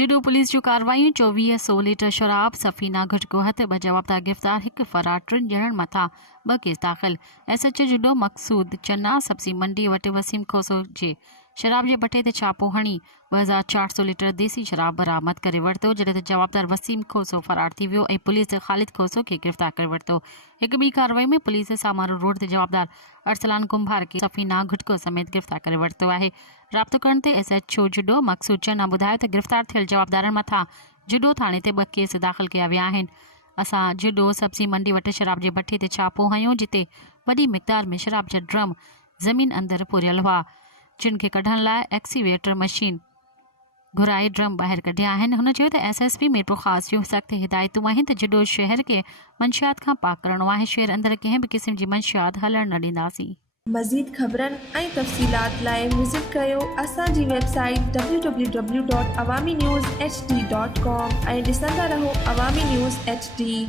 जुडो पुलिस जो कार्रवाई 2400 लीटर शराब सफ़ीना घटको हथ ब जवाबदार गिरफ़्तार एक फरार 3 ॼणनि मथां 2 केस दाख़िल। SHO जुडो मक़सूद चन्ना सब्ज़ी मंडी वटि वसीम खोसो जे शराब जे भट्टे ते छापो हणी 2400 लीटर देसी शराब बरामद करे वरितो, जॾहिं त जवाबदार वसीम खोसो फरार थी वियो ऐं पुलिस ख़ालिद खोसो खे गिरफ़्तार करे वरितो। हिकु ॿी कार्रवाई में पुलिस सामारू रोड ते जवाबदार अरसलान कुंभार खे सफ़ीना घटको समेत गिरफ़्तार करे वरितो आहे। राब्तो करण ते SHO जुडो मक़सूद चन्ना ॿुधायो त गिरफ़्तार थियल जवाबदारनि मथां जुडो थाणे ते 2 केस दाख़िल कया विया आहिनि। असां जुडो सब्ज़ी मंडी वटि शराब जे भट्टे ते छापो हयो, जिते वॾी मिक़दार में शराब जा ड्रम ज़मीन अंदरि पुरियल हुआ, जिन खे कढण लाइ एक्सीवेटर मशीन घुराए ड्रम ॿाहिरि कढिया आहिनि। हुन चयो त SSP मेट्रो ख़ासि जूं सख़्त हिदायतूं आहिनि त जुडो शहर खे मंशियात खां पाक करणो आहे। शहर अंदरि कंहिं बि क़िस्म जी मंशियात हलण न ॾींदासीं। मज़ीद ख़बरनि ऐं तफ़सीलात लाइ विज़िट कयो असांजी वेबसाइट www.awamiNewsHD.com ऐं ॾिसंदा रहो अवामी न्यूज़ HD।